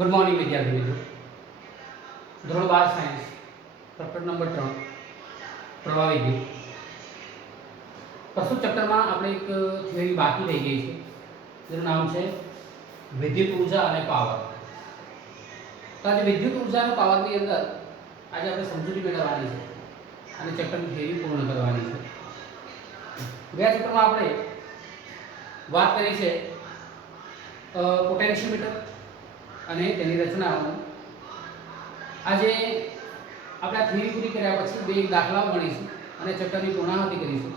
Good morning विद्यार्थी मित्रों। ધોરણ 12 સાયન્સ ચેપ્ટર નંબર 3 પ્રવાહ વિદ્યુત। પ્રસ્તુત ચેપ્ટરમાં આપણે એક થિયરી બાકી રહી ગઈ છે જેનું નામ છે વિદ્યુત ઊર્જા અને પાવર। તો આજે વિદ્યુત ઊર્જા અને પાવરની અંદર આજે આપણે સમજૂતી મેળવવાની છે અને ચેપ્ટરની થિયરી પૂર્ણ કરવાની છે। ગયા ચેપ્ટરમાં આપણે વાત કરી છે પોટેન્શિયોમીટર અને તેની રચનાઓ। આજે આપણે થિયરી પૂરી કર્યા પછી બે દાખલાઓ ગણીશું અને ચેપ્ટરની પૂર્ણાહુતિ કરીશું।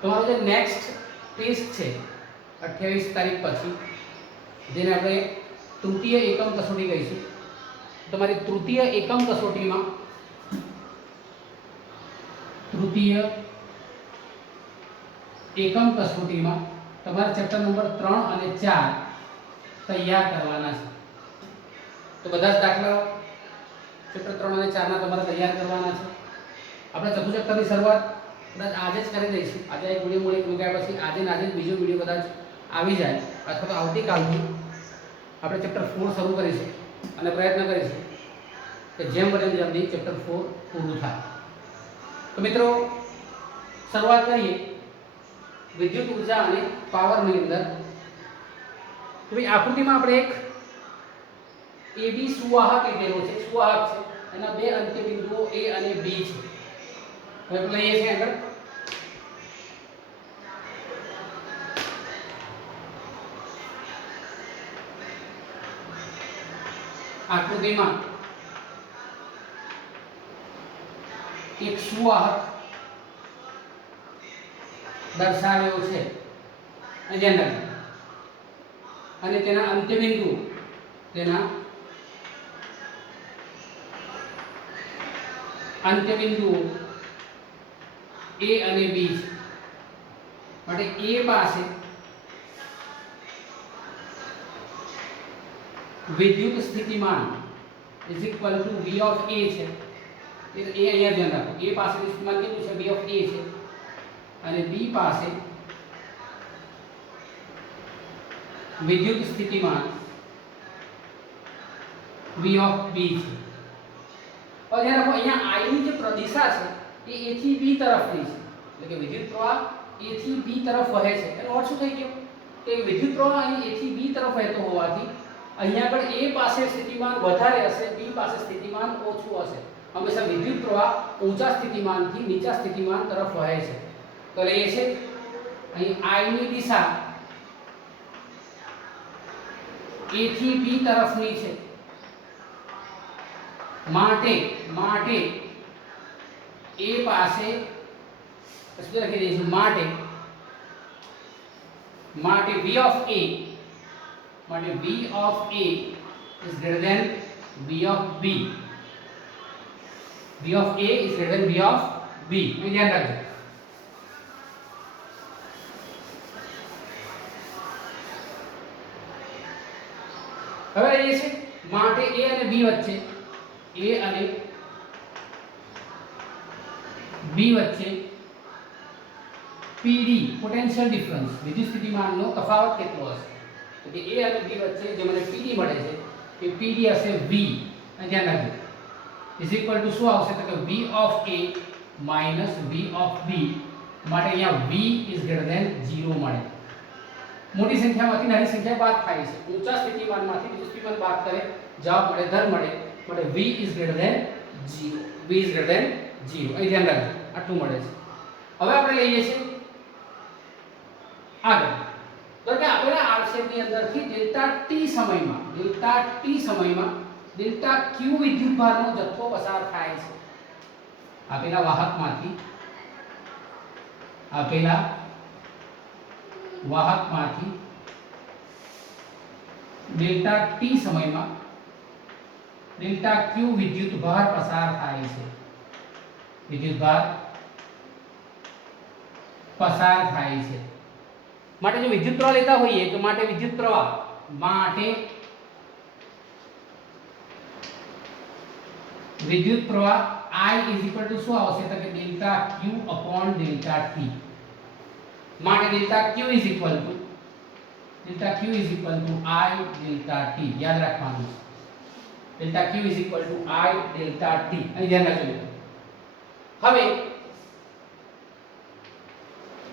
તમારો જે નેક્સ્ટ ટેસ્ટ છે 28 તારીખ પછી, જેને આપણે તૃતીય એકમ કસોટી કહીશું। તમારી તૃતીય એકમ કસોટીમાં તમારે ચેપ્ટર નંબર 3 અને 4 તૈયાર કરવાના છે। તો બધા જ દાખલાઓ ચેપ્ટર 3 અને 4 ના તમારે તૈયાર કરવાના છે। આપણે ચતુર્થ ચેપ્ટરની શરૂઆત કદાચ આજે જ કરી દઈશું। આજે એક વિડીયો મૂક્યા પછી આજે ને આજે જ બીજો વિડીયો કદાચ આવી જાય અથવા તો આવતીકાલથી આપણે ચેપ્ટર 4 શરૂ કરીશું અને પ્રયત્ન કરીશું કે જેમ બને જલ્દી ચેપ્ટર 4 પૂરું થાય। તો મિત્રો શરૂઆત કરીએ વિદ્યુત ઊર્જા અને પાવરની અંદર। તો ભાઈ આકૃતિમાં આપણે એક AB સુવાહક લીધેલો છે। સુવાહક છે, એના બે અંત્ય બિંદુઓ A અને B છે। હવે લઈએ છીએ આગળ। આકૃતિમાં એક સુવાહક દર્શાવ્યો છે અને તેના અંત્ય બિંદુ A અને B છે। માટે A પાસે વિદ્યુત સ્થિતિમાન V of A છે। એ અહીંયા ધ્યાન રાખો, A પાસે સ્થિતિમાન કેટલું છે? V of A છે અને B પાસે વિદ્યુત સ્થિતિમાન V of B છે। और ધ્યાન રાખો અહીંયા I ની જે પ્રદિશા છે એ A થી B તરફની છે, એટલે કે વિદ્યુત પ્રવાહ A થી B તરફ વહે છે। એનો અર્થ શું થઈ ગયો કે વિદ્યુત પ્રવાહ અહીં A થી B તરફ વહેતો હોવાથી અહીંયા આગળ A પાસે સ્થિતિમાન વધારે હશે, B પાસે સ્થિતિમાન ઓછું હશે। હંમેશા વિદ્યુત પ્રવાહ ઊંચા સ્થિતિમાનથી નીચા સ્થિતિમાન તરફ વહે છે। તો લઈએ છે અહીં I ની દિશા A થી B તરફની છે, માટે A પાસે શું લખી દઈશું? માટે V of A is greater than V of B। V of A is greater than V of B। એ ધ્યાન રાખજો। હવે એ છે માટે A અને B વચ્ચે PD પોટેન્શિયલ ડિફરન્સ વિદ્યુત સ્થિતિમાનનો તફાવત કેટલો હશે? તો કે A અને B વચ્ચે જે મને PD મળે છે એ PD હશે V। અને ધ્યાન રાખજો ઇઝ ઇક્વલ ટુ શું આવશે? તો કે V of A minus V of B। માટે અહીંયા V ઇઝ ગ્રેટર ધેન 0 મળે। મોટી સંખ્યામાંથી નાની સંખ્યા બાદ થાય છે। ઊંચા સ્થિતિમાનમાંથી નીચું સ્થિતિમાન બાદ કરે જવાબ મળે ધન મળે। માટે V ઇઝ ગ્રેટર ધેન 0। અહીં ધ્યાન રાખજો, આટલું મળે છે। હવે આપણે લઈએ છીએ આગળ। તો કે આપેલા આડછેદની અંદરથી ડેલ્ટા ટી સમયમાં ડેલ્ટા ક્યુ વિદ્યુતભારનો જથ્થો પસાર થાય છે। આપેલા વાહકમાંથી ડેલ્ટા ટી સમયમાં ડેલ્ટા ક્યુ વિદ્યુતભાર પસાર થાય છે। માટે જો વિદ્યુત પ્રવાહ લેતા હોઈએ તો માટે વિદ્યુત પ્રવાહ I is equal to શું આવશે? તો કે delta Q upon delta T। માટે delta Q is equal to delta Q is equal to I delta T याद રાખવાનું delta Q is equal to I delta T અહીં ધ્યાન રાખજો હવે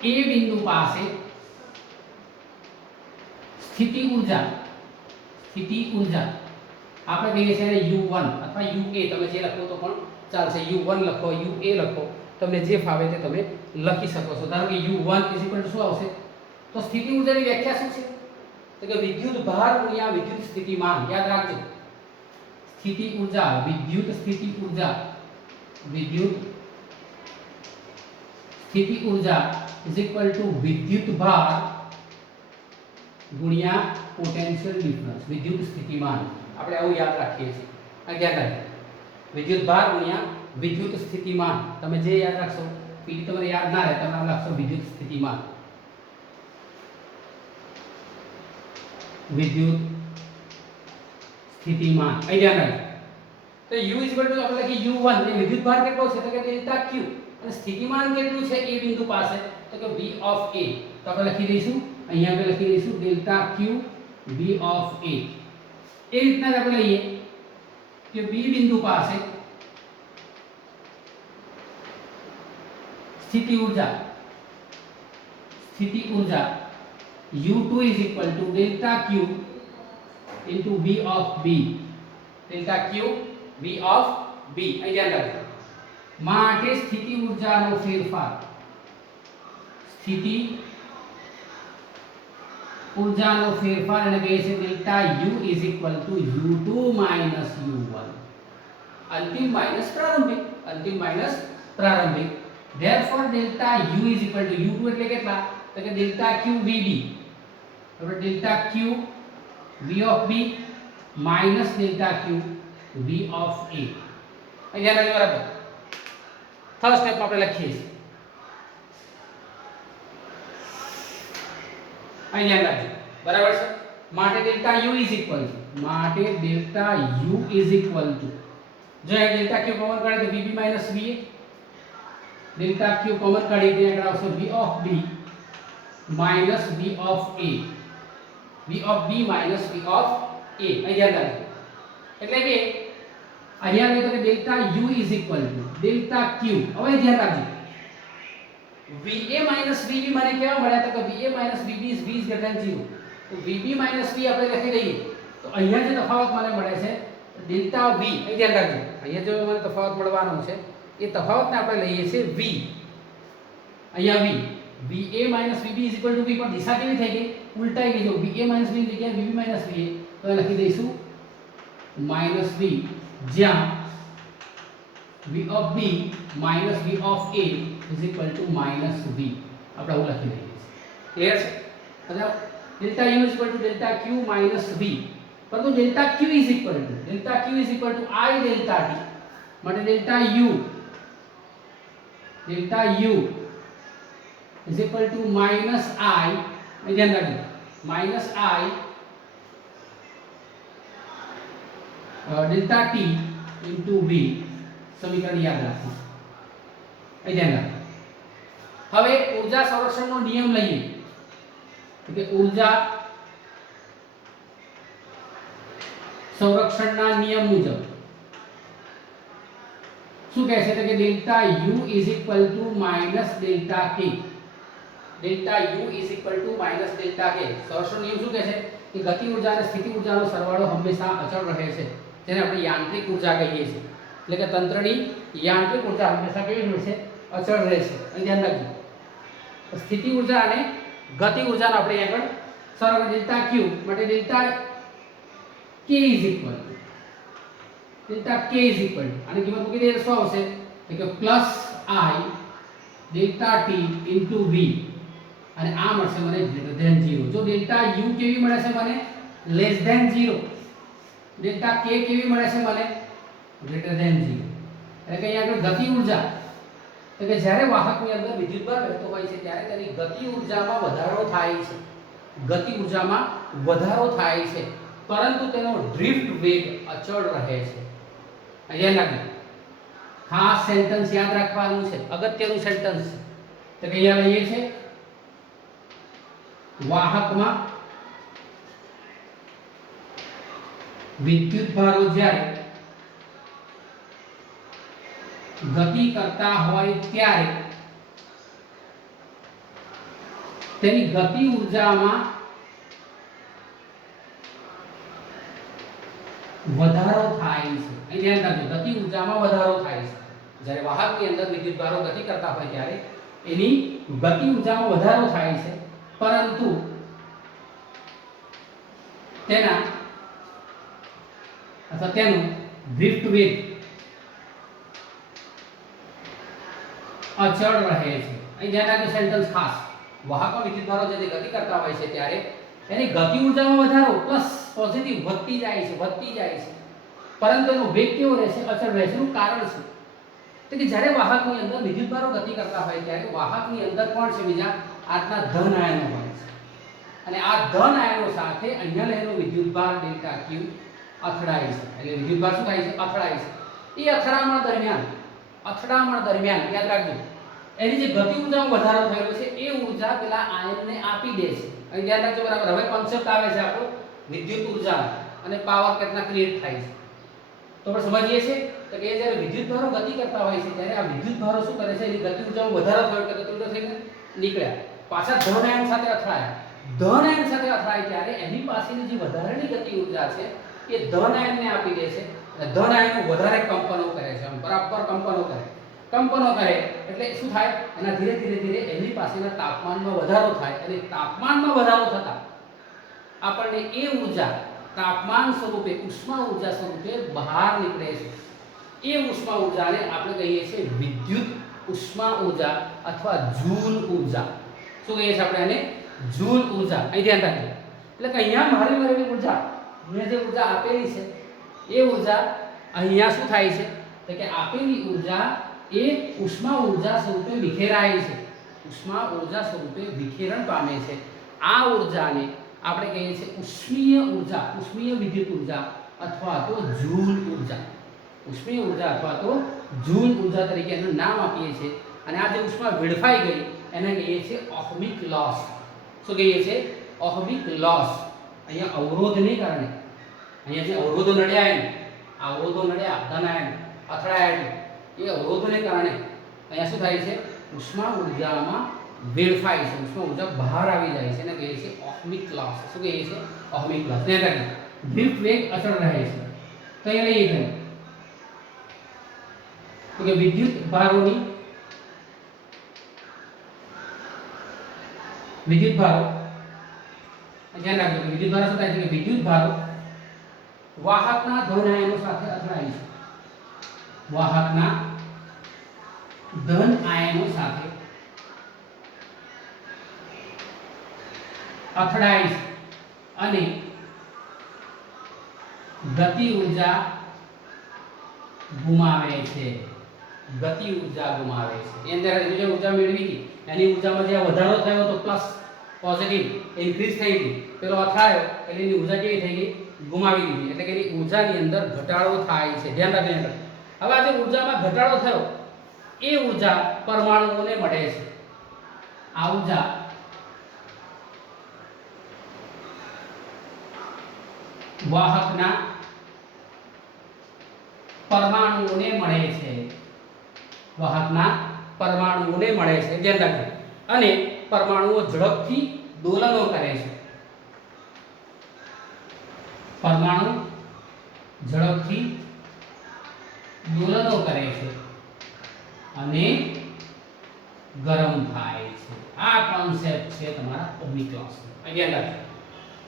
એ બિંદુ પાસે સ્થિતિ ઊર્જા આપણે કહીએ છીએ U1 અથવા UA તમે જે લખો તો પણ ચાલશે U1 લખો UA લખો તમને જે ફાવે તે તમે લખી શકો છો ધારો કે U1 શું આવશે તો સ્થિતિ ઊર્જાની વ્યાખ્યા શું છે તો કે વિદ્યુત ભાર ગુણ્યા વિદ્યુત સ્થિતિમાન યાદ રાખજો સ્થિતિ ઊર્જા વિદ્યુત સ્થિતિ ઊર્જા इज इक्वल टू विद्युत भार गुणिया पोटेंशियल डिफरेंस विद्युत स्थितिमान આપણે આવું યાદ રાખીએ છીએ આ યાદ રાખજો વિદ્યુત ભાર ગુણ્યા વિદ્યુત સ્થિતિમાન તમે જે યાદ રાખશો પીડી તમારે યાદ ના રહે તમે લખશો વિદ્યુત સ્થિતિમાન અહીં ધ્યાન રાખજો તો u આપણે લખી u1 એ વિદ્યુત ભાર કેટલો છે તો કે ડેલ્ટા q અને સ્થિતિમાન કેટલું છે એ બિંદુ પાસે તો કે v ઓફ a તો આપણે લખી દઈશું અહીંયા આપણે લખી દઈશું delta q v of a એ રીતના જ આપણે લઈએ કે b બિંદુ પાસે સ્થિતિ ઊર્જા u2 is equal to delta q into v of b delta q v of b અહીં ધ્યાન રાખજો માટે સ્થિતિ ઊર્જાનો ફેરફાર એને કહે છે delta u is equal to u2 minus u1 અંતિમ માઈનસ પ્રારંભિક therefore delta u is equal to u2 એટલે કેટલા તો કે ડેલ્ટા q vb હવે delta q v of b minus delta q v of a અહીંયા ધ્યાન રાખજો બરાબર થર્ડ સ્ટેપ આપણે લખીએ છીએ અહીં ધ્યાન રાખજો બરાબર છે માટે delta u is equal to જો આ ડેલ્ટા q કોમન કાઢે તો vb va delta q common કાઢી દે આગળ આવશે v of b minus v of a v of b minus v of a અહીં ધ્યાન રાખજો એટલે કે અહીંયા લઈએ તો કે delta u is equal to delta q હવે ધ્યાન રાખજો va minus vb મને કેવા મળ્યા તો કે va minus vb is v is greater than 0 તો vb minus v આપણે લખી દઈએ તો અહીંયા જે તફાવત મને મળે છે ડેલ્ટા v અહીં ધ્યાન રાખજો અહીંયા જો મને તફાવત મળવાનો છે એ તફાવતને આપણે લઈએ છીએ v અહીંયા v va minus vb is equal to v પણ દિશા કેવી થઈ ગઈ ઉલટાઈ ગઈ જો va minus v ની જગ્યાએ vb minus va તો લખી દઈશું minus v જ્યાં v of b minus v of a is equal to minus v આપણે આવું લખી દઈએ ક્લિયર છે એટલે delta u is equal to delta q minus v પરંતુ delta q is equal to I delta t માટે delta u is equal to minus I ધ્યાન રાખજો minus I delta t into v સમીકરણ યાદ રાખો અહીં ધ્યાન રાખો હવે ઊર્જા સંરક્ષણનો નિયમ લઈએ કે ઊર્જા સંરક્ષણના નિયમ મુજબ શું કહે છે તો કે delta u is equal to minus delta k સંરક્ષણ નિયમ શું કહે છે કે ગતિ ઊર્જા અને સ્થિતિ ઊર્જાનો સરવાળો હંમેશા અચળ રહે છે જેને આપણે યાંત્રિક ઊર્જા કહીએ છીએ એટલે કે તંત્રની યાંત્રિક ઊર્જા હંમેશા કેવી રહેશે અચળ રહેશે અહીં ધ્યાન રાખજો સ્થિતિ ઊર્જા અને ગતિ ઊર્જાનો આપણે આગળ સરળ ડેલ્ટા q માટે ડેલ્ટા k is equal અને કિંમત મૂકી દઈએ શું આવશે તો કે plus I delta t into v અને આ મળશે મને ગ્રેટર ધેન 0 જો ડેલ્ટા u કેવી મળે છે મને લેસ ધેન 0 ડેલ્ટા k કેવી મળે છે મને ગ્રેટર ધેન 0 એટલે કે અહીંયા આગળ ગતિ ઊર્જા તો કે જ્યારે વાહકની અંદર વિદ્યુતભાર વહેતો હોય છે ત્યારે તેની ગતિ ઊર્જામાં વધારો થાય છે પરંતુ તેનો ડ્રિફ્ટ વેગ અચળ રહે છે અહીંયા લાગે ખાસ સેન્ટેન્સ યાદ રાખવાનું છે અગત્યનું સેન્ટેન્સ તો કે અહીંયા લઈએ છે વાહકમાં विद्युत भारो જ્યારે ગતિ કરતા હોય ત્યારે તેની ગતિ ઊર્જામાં વધારો થાય છે। અહીં ધ્યાન રાખજો, ગતિ ઊર્જામાં વધારો થાય છે। જ્યારે વાહકની અંદર વિદ્યુત ભારો ગતિ કરતા હોય ત્યારે એની ગતિ ઊર્જામાં વધારો થાય છે, પરંતુ તેના અથવા તેનું ડ્રિફ્ટ વેગ અચળ રહે છે। અહીં ધ્યાન રાખજો, સેન્ટેન્સ ખાસ, વાહકમાં વિદ્યુત ભારો જે ગતિ કરતા હોય છે ત્યારે એની ગતિ ઊર્જામાં વધારો પ્લસ પોઝિટિવ વધતી જાય છે, પરંતુ એનો વેગ કેવો રહેશે? અચળ રહેશે। એનું કારણ શું? તો કે જ્યારે વાહકની અંદર વિદ્યુત ભારો ગતિ કરતા હોય ત્યારે વાહકની અંદર કોણ છે? બીજા આટલા ધન આયનો હોય છે, અને આ ધન આયનો સાથે અહીંયા રહેલો વિદ્યુત ભાર ડેલ્ટા ક્યુ અથડાય છે। એટલે વિદ્યુત ભાર શું થાય છે? અથડાય છે। એ અથડામણ દરમિયાન યાદ રાખજો, એની જે ગતિ ઊર્જામાં વધારો થયેલો છે એ ઊર્જા પેલા આયનને આપી દે છે। અહીં ધ્યાન રાખજો, બરાબર। હવે કોન્સેપ્ટ આવે છે આપણો વિદ્યુત ઊર્જા અને પાવર કેટલા ક્રિએટ થાય છે, તો આપણે સમજીએ છીએ તો કે જ્યારે વિદ્યુત ભારો ગતિ કરતા હોય છે ત્યારે આ વિદ્યુત ભારો શું કરે છે? એની ગતિ ઊર્જામાં વધારો થયો કે ગતિ ઊર્જા થઈને નીકળ્યા, પાછા ધન આયન સાથે અથડાયા। ધન આયન સાથે અથડાય ત્યારે એની પાસેની જે વધારાની ગતિ ઊર્જા છે એ ધન આયનને આપી દે છે, અને ધન આયનો વધારે કંપનો કરે છે, બરાબર કંપનો કરે એટલે શું થાય? એના ધીરે ધીરે એની પાસેના તાપમાનમાં વધારો થાય, અને તાપમાનમાં વધારો થતા આપણને એ ઊર્જા તાપમાન સ્વરૂપે ઉષ્મા ઊર્જા સ્વરૂપે બહાર નીકળે છે। એ ઉષ્મા ઊર્જાને આપણે કહીએ છીએ વિદ્યુત ઉષ્મા ઊર્જા અથવા જૂલ ઊર્જા। શું કહીએ છીએ આપણે આને? જૂલ ઊર્જા। અહીં ધ્યાન રાખજો, એટલે કે અહીંયા મારી ઊર્જા, મેં જે ઊર્જા આપેલી છે એ ઊર્જા અહીંયા શું થાય છે? તો કે આપેલી ઊર્જા એ ઉષ્મા ઊર્જા સ્વરૂપે વિખેરાય છે, ઉષ્મા ઊર્જા સ્વરૂપે વિખેરણ પામે છે। આ ઊર્જાને આપણે કહીએ છીએ ઉષ્મીય ઊર્જા, ઉષ્મીય વિદ્યુત ઊર્જા અથવા તો જૂલ ઊર્જા। ઉષ્મીય ઊર્જા અથવા તો જૂલ ઊર્જા તરીકે એનું નામ આપીએ છીએ। અને આ જે ઉષ્મા વેડફાઈ ગઈ એને કહીએ છીએ ઓહમિક લોસ। શું કહીએ છીએ? Ohmic loss. અહીંયા અવરોધને કારણે, અહીંયા જે અવરોધો નડ્યા ધન આયન અથડાયા, એ અવરોધોને કારણે અહીંયા શું થાય છે? ઉષ્મા ઊર્જામાં વેડફાય છે, ઉષ્મા ઊર્જા બહાર આવી જાય છે, એને કહીએ છીએ ઓહમિક લોસ। શું કહીએ છીએ? Ohmic loss. ધ્યાન રાખજો, ડ્રિફ્ટ વેગ અચળ રહે છે। તો અહીંયા લઈએ ગયું તો કે વિદ્યુત ભારો ધ્યાન રાખજો, વિદ્યુત ભારો શું થાય છે? કે વિદ્યુત ભારો વાહકના ધન આયનો સાથે અથડાય છે, વાહકના ધન આયનો સાથે અથડાય છે અને ગતિ ઊર્જા ગુમાવે છે। એની અંદર જે ઊર્જા મેળવી હતી એની ઊર્જામાં જે વધારો થયો તો પ્લસ પોઝિટિવ ઇન્ક્રીઝ થઈ ગઈ, પેલો અથડાયો એટલે એની ઊર્જા કેવી થઈ ગઈ? ગુમાવી દીધી, એટલે કે એની ઊર્જાની અંદર ઘટાડો થાય છે। ધ્યાન રાખજો। હવે આ જે ઊર્જામાં ઘટાડો થયો એ ઊર્જા પરમાણુઓને મળે છે। આ ઊર્જા વાહકના પરમાણુઓને મળે છે, ધ્યાન રાખજો। અને પરમાણુઓ ઝડપથી દોલનો કરે છે, અને ગરમ થાય છે। આ કોન્સેપ્ટ છે તમારા ઓહમિક લોસ। ધ્યાન રાખજો,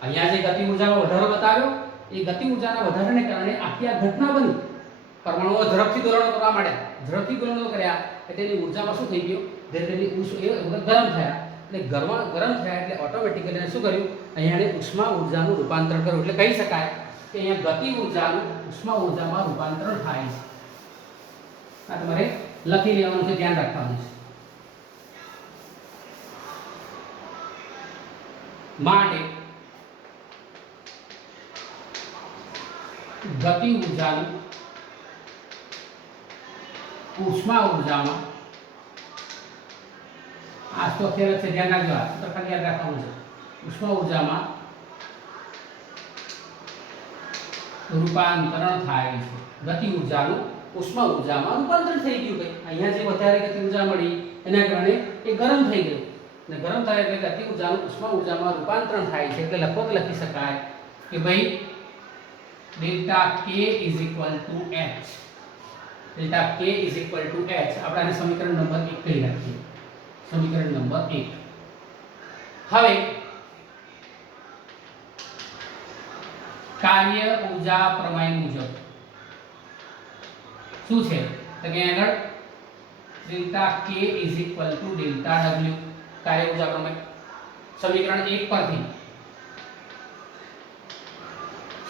અહીંયા જે ગતિ ઊર્જામાં વધારો બતાવ્યો એ ગતિ ઊર્જાના વધારાને કારણે આખી આ ઘટના બની, પરમાણુઓ ઝડપથી દોલનો કરવા માંડ્યા, ઝડપથી દોલનો કર્યા એટલે એની ઊર્જામાં શું થઈ ગયું? ધીરે ધીરે ગરમ થયા, એટલે ગરમ થયા એટલે ઓટોમેટિકલી એને શું કર્યું? અહીંયા એને ઉષ્મા ઊર્જાનું રૂપાંતર કર્યું, એટલે કહી શકાય કે અહીંયા ગતિ ઊર્જાનું ઉષ્મા ઊર્જામાં રૂપાંતર થાય છે। આ તમારે લખી લેવાનું છે, ધ્યાન રાખવાનું છે। માટે ગતિ ઊર્જાનું ઉષ્મા ઊર્જામાં, આ તો ખેલ છે, ધ્યાન રાખજો, આ તો ખાલી યાદ રાખવાનું છે। ઉષ્મા ઊર્જામાં રૂપાંતરણ થાય છે, ગતિ ઉર્જાનું ઉષ્મા ઉર્જામાં રૂપાંતરણ થઈ ગયું. ભાઈ અહીંયા જે વધારે ગતિ ઉર્જા મળી એના કારણે એ ગરમ થઈ ગયું, અને ગરમ થાય એટલે ગતિ ઉર્જાનું ઉષ્મા ઉર્જામાં રૂપાંતરણ થાય છે. એટલે લગભગ લખી શકાય કે ભાઈ ડેલ્ટા કે is equal to H. Delta કે ઇઝ ઇક્વલ ટુ એચ. આપણે આને સમીકરણ નંબર 1 કહી રાખીએ. સમીકરણ નંબર 1. હવે કાર્ય ઊર્જા પ્રમેય મુજબ શું છે તો કે આગળ ડેલ્ટા કે is equal to delta W. કાર્ય ઊર્જા પ્રમેય સમીકરણ 1 પરથી,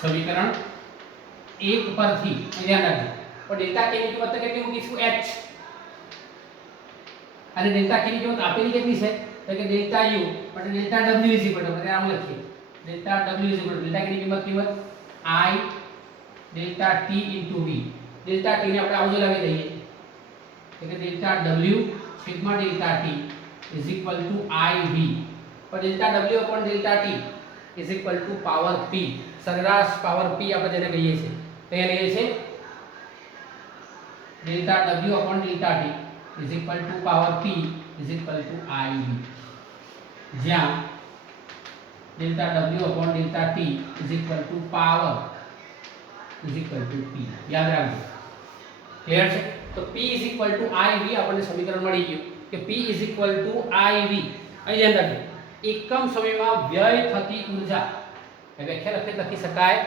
સમીકરણ 1 પરથી ધ્યાન રાખજો. પણ ડેલ્ટા કે ની કિંમત તો કેટલી મૂકીશું? h. અને ડેલ્ટા કે ની કિંમત આપેલી કેટલી છે તો કે ડેલ્ટા u માટે delta w is equal to આપણે આમ લખીએ delta w is equal to delta કે ની કિંમત i delta t into v. Delta t ને આપણે આવજો લાવી દઈએ તો કે ડેલ્ટા w છેદમાં delta t is equal to iv. પણ delta w upon delta t is equal to power p. સરેરાશ પાવર p આપણે જેને કહીએ છીએ તો એ લઈએ છે delta w upon delta t is equal to power p is equal to iv. જ્યાં delta w upon delta t is equal to power is equal to p. યાદ રાખજો. ક્લિયર છે? તો p is equal to iv આપણને સમીકરણ મળી ગયું કે p is equal to iv. અહીં ધ્યાન રાખજો, એકમ સમયમાં વ્યય થતી ઊર્જા. એ વ્યાખ્યા લખી શકાય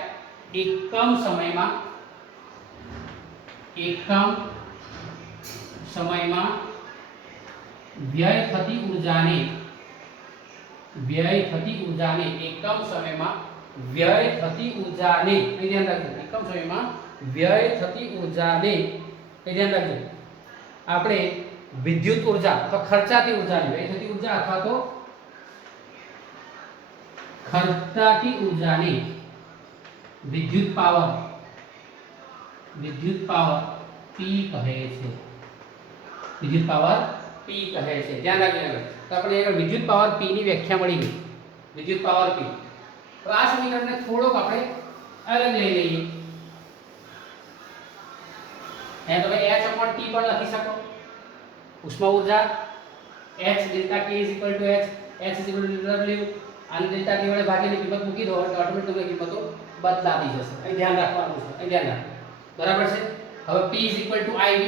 એકમ સમયમાં વ્યય થતી ઊર્જાને એકમ સમયમાં વ્યય થતી ઊર્જાને ધ્યાન રાખજો. એકમ સમયમાં વ્યય થતી ઊર્જાને ધ્યાન રાખજો. આપણે વિદ્યુત ઊર્જા અથવા ખર્ચાતી ઊર્જાને વ્યય થતી ઊર્જા અથવા તો ખર્ચાતી ઊર્જાને વિદ્યુત પાવર P કહે છે. વિદ્યુત પાવર P કહે છે. ધ્યાન રાખજો. તો આપણે એક વિદ્યુત પાવર P ની વ્યાખ્યા મળી ગઈ. વિદ્યુત પાવર P. તો આ સમીકરણને થોડોક આપણે અલગ લઈ લઈએ. અહીંયા તમે h upon t પણ લખી શકો. ઉષ્મા ઊર્જા h delta k h h w અને ડેલ્ટા t વડે ભાગીને કિંમત મૂકી દો એટલે ઓટોમેટિક તમને કિંમતો બદલાતી જશે. અહીં ધ્યાન રાખવાનું છે. અહીં ધ્યાન રાખો. બરાબર છે? હવે p iv.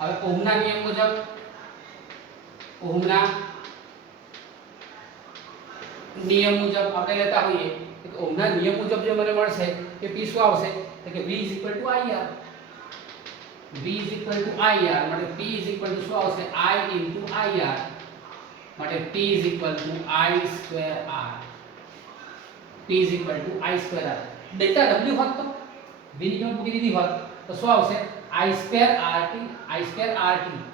હવે ઓહમના નિયમ મુજબ આપણે લેતા હોઈએ કે ઓહમના નિયમ મુજબ જે મને મળશે કે p શું આવશે તો કે v ir. v ir માટે p શું આવશે i into ir માટે p i2r. p i2r. Delta w હોત તો v ની કિંમત મૂકી દીધી હોત તો શું આવશે i2rt.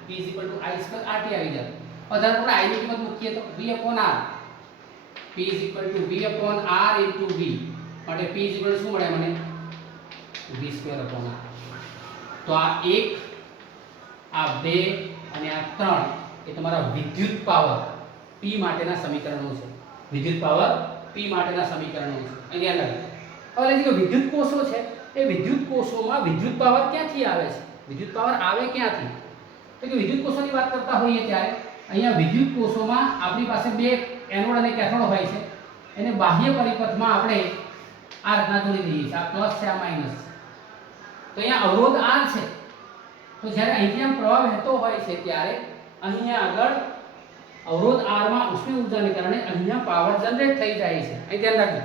p i2rt આવી જાય. અધાર આપણે i ની કિંમત મૂકીએ તો v upon r. p v upon r into v માટે p શું મળે મને v2 upon r. તો આ 1 આ 2 અને આ 3 એ તમારા વિદ્યુત પાવર p માટેના સમીકરણો છે. વિદ્યુત પાવર p માટેના સમીકરણો છે. અહીંયા ધ્યાન રાખજો. હવે જે વિદ્યુત કોષો છે એ વિદ્યુત કોષોમાં વિદ્યુત પાવર ક્યાંથી આવે છે? વિદ્યુત પાવર આવે ક્યાંથી? તો કે વિદ્યુત કોષોની વાત કરતા હોઈએ ત્યારે અહીંયા વિદ્યુત કોષોમાં આપણી પાસે બે એનોડ અને કેથોડ હોય છે. એને બાહ્ય પરિપથમાં આપણે આ રીતના જોડી દઈએ છીએ. આ પ્લસ છે, આ માઈનસ છે. તો અહીંયા અવરોધ R છે. તો જ્યારે અહીંથી આમ પ્રવાહ વહેતો હોય છે ત્યારે અહીંયા આગળ અવરોધ R માં ઉષ્મીય ઊર્જાને કારણે અહીંયા પાવર જનરેટ થઈ જાય છે. અહીં ધ્યાન રાખજો.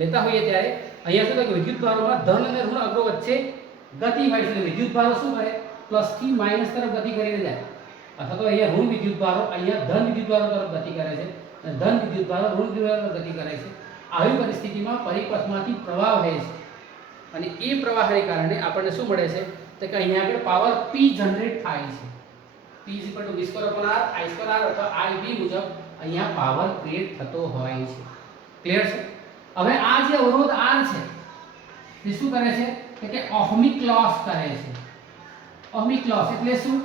લેતા હોઈએ ત્યારે અહીંયા શું થાય કે વિદ્યુત ભારોમાં ધન અને ઋણ અગ્રો વચ્ચે ગતિ હોય છે. વિદ્યુત ભારો શું કરે પ્લસ થી માઈનસ તરફ ગતિ કરીને જાય, અથવા તો અહીંયા ઋણ વિદ્યુત ભારો અહીંયા ધન વિદ્યુત ભારો તરફ ગતિ કરે છે અને ધન વિદ્યુત ભારો ઋણ વિદ્યુત ભારો તરફ ગતિ કરે છે. આવી પરિસ્થિતિમાં પરિપથમાંથી પ્રવાહ વહે છે અને એ પ્રવાહને કારણે આપણને શું મળે છે તો કે અહીંયા આગળ પાવર p જનરેટ થાય છે. p v2r i2r અથવા iv મુજબ અહીંયા પાવર ક્રિએટ થતો હોય છે. ક્લિયર છે? હવે આ જે અવરોધ R છે તે શું કરે છે કે ઓહમિક લોસ કરે છે. ઓહમિક લોસ એટલે શું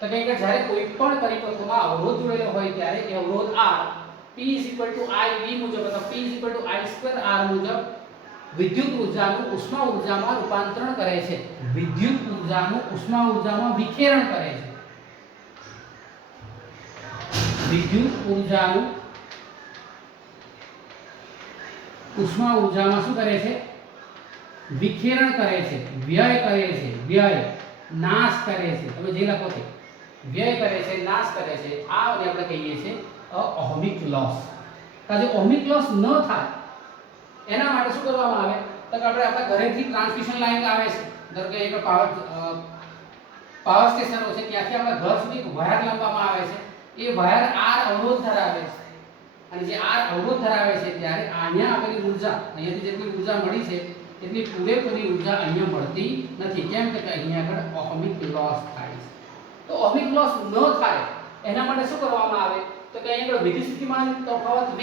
તો કે જ્યારે કોઈ પણ પરિપથોમાં અવરોધ જોડેલો હોય ત્યારે એ અવરોધ R p iv મુજબ અથવા p i2r મુજબ વિદ્યુત ઉર્જાનું ઉષ્મા ઉર્જામાં રૂપાંતરણ કરે છે. વિદ્યુત ઉર્જાનું ઉષ્મા ઉર્જામાં વિખેરણ કરે છે. વિદ્યુત ઉર્જાનું ઉષ્મા ઉર્જામાં શું કરે છે? વિખેરણ કરે છે, વ્યય કરે છે. વ્યય, નાશ કરે છે. તમે જે લખો છો વ્યય કરે છે, નાશ કરે છે. આ આપણે કહીએ છીએ ઓહમિક લોસ. તો જો ઓહમિક લોસ ન થાય એના માટે શું કરવામાં આવે? તો કે આપણે આપણા ઘરેથી ટ્રાન્સમિશન લાઈન આવે છે, ધારો કે એક પાવર સ્ટેશનો છે, ત્યાંથી આપણા ઘર સુધી વાયર લાવવામાં આવે છે. એ વાયર આર અવરોધ ધરાવે છે, અને જે આર અવરોધ ધરાવે છે ત્યારે અહીંયા આપેલી ઉર્જા, અહીંયાથી જેટલી ઉર્જા મળી છે એટલી પૂરેપૂરી ઉર્જા અહીંયા મળતી નથી. કેમ કે અહીંયા આગળ ઓહમિક લોસ થાય છે. તો ઓહમિક લોસ ન થાય એના માટે શું કરવામાં આવે? તો કે અહીંયા આગળ વિદ્યુત સ્થિતિમાન તફાવત V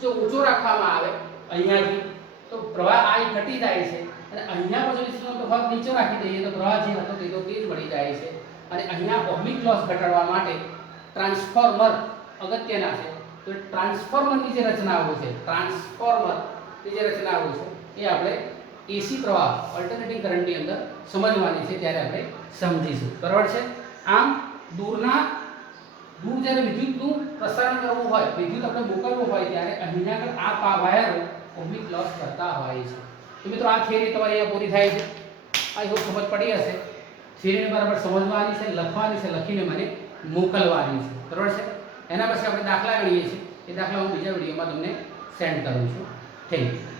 જો ઊંચો રાખવામાં આવે અહીંયાથી, તો પ્રવાહ I ઘટી જાય છે, અને અહીંયા પછી વિદ્યુત તફાવત નીચે રાખી દઈએ તો પ્રવાહ જે હતો તે તો તે જ મળી જાય છે. અને અહીંયા ઓહમિક લોસ ઘટાડવા માટે ટ્રાન્સફોર્મર અગત્યના છે. તો ટ્રાન્સફોર્મરની જે રચનાઓ છે, ટ્રાન્સફોર્મરની જે રચનાઓ છે એ આપણે એસી પ્રવાહ ઓલ્ટરનેટિંગ કરંટની અંદર સમજવાની છે, ત્યારે આપણે સમજીશું. બરાબર છે? આમ દૂર જ્યારે વિદ્યુતનું પ્રસારણ કરવું હોય, વિદ્યુત આપણે મોકલવું હોય ત્યારે અહીંયા આગળ આ વાયરો ઓહમિક લોસ કરતા હોય છે. તો મિત્રો આ થિયરી તમારી અહીંયા પૂરી થાય છે. આઈ હોપ સમજ પડી હશે. થિયરીને બરાબર સમજવાની છે, લખવાની છે, લખીને મને મોકલવાની છે. બરાબર છે? એના પછી આપણે દાખલા ગણીએ છીએ. એ દાખલા હું બીજા વિડીયોમાં તમને સેન્ડ કરું છું. Thank you.